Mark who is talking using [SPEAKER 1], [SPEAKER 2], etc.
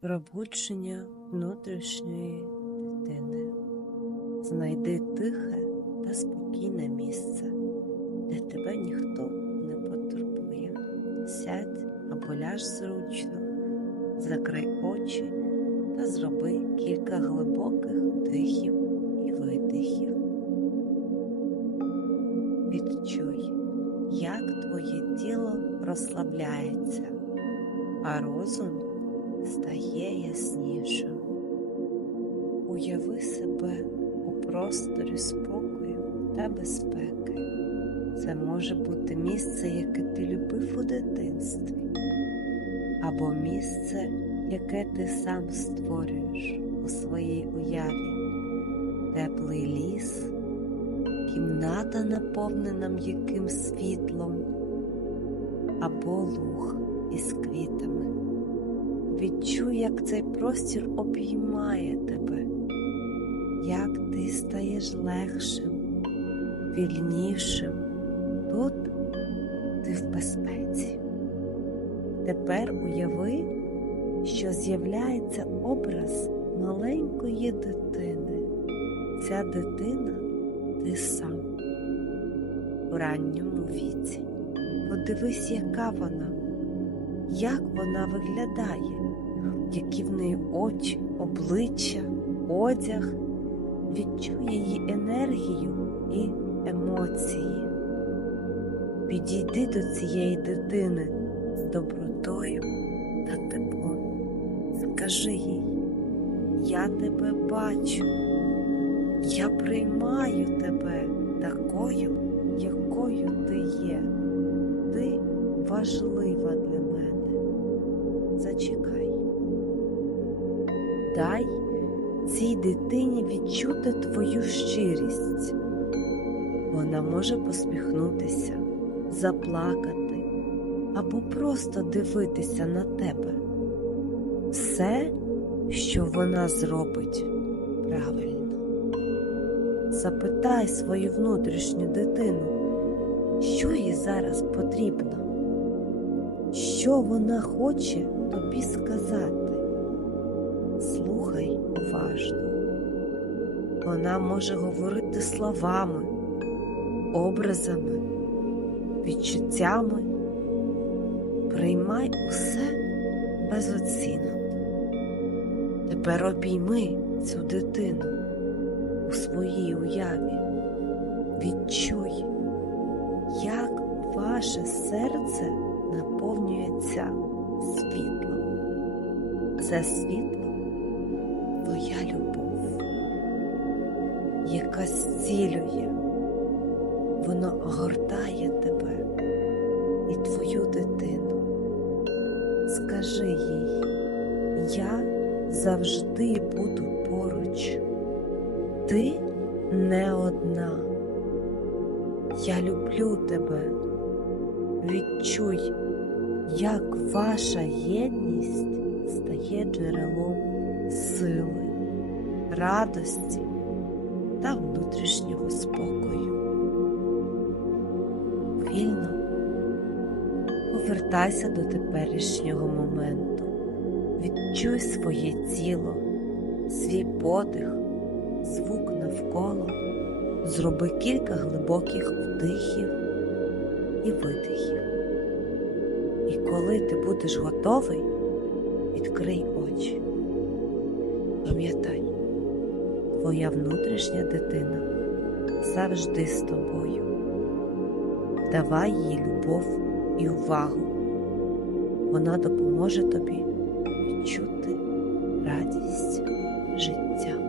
[SPEAKER 1] Пробудження внутрішньої дитини. Знайди тихе та спокійне місце, де тебе ніхто не потурбує. Сядь або ляж зручно, закрий очі та зроби кілька глибоких вдихів і видихів. Відчуй, як твоє тіло розслабляється, а розум стає яснішим. Уяви себе у просторі спокою та безпеки. Це може бути місце, яке ти любив у дитинстві, або місце, яке ти сам створюєш у своїй уяві, теплий ліс, кімната наповнена м'яким світлом, або луг із квітами. Відчуй, як цей простір обіймає тебе, як ти стаєш легшим, вільнішим. Тут ти в безпеці. Тепер уяви, що з'являється образ маленької дитини. Ця дитина ти сам у ранньому віці. Подивись, яка вона, як вона виглядає, які в неї очі, обличчя, одяг, відчуй її енергію і емоції. Підійди до цієї дитини з добротою та теплом. Скажи їй, я тебе бачу, я приймаю тебе такою, якою ти є. Ти важлива Дай цій дитині відчути твою щирість. Вона може посміхнутися, заплакати або просто дивитися на тебе. Все, що вона зробить правильно. Запитай свою внутрішню дитину, що їй зараз потрібно, що вона хоче тобі сказати. Уважно. Вона може говорити словами, образами, відчуттями. Приймай усе без оцінок. Тепер обійми цю дитину у своїй уяві. Відчуй, як ваше серце наповнюється світлом. Це світло твоя любов, яка зцілює, воно огортає тебе і твою дитину. Скажи їй, я завжди буду поруч. Ти не одна. Я люблю тебе. Відчуй, як ваша єдність стає джерелом сили, радості та внутрішнього спокою. Вільно повертайся до теперішнього моменту, відчуй своє тіло, свій подих, звук навколо, зроби кілька глибоких вдихів і видихів. І коли ти будеш готовий, відкрий очі пам'ятай, твоя внутрішня дитина завжди з тобою. Давай їй любов і увагу. Вона допоможе тобі відчути радість життя.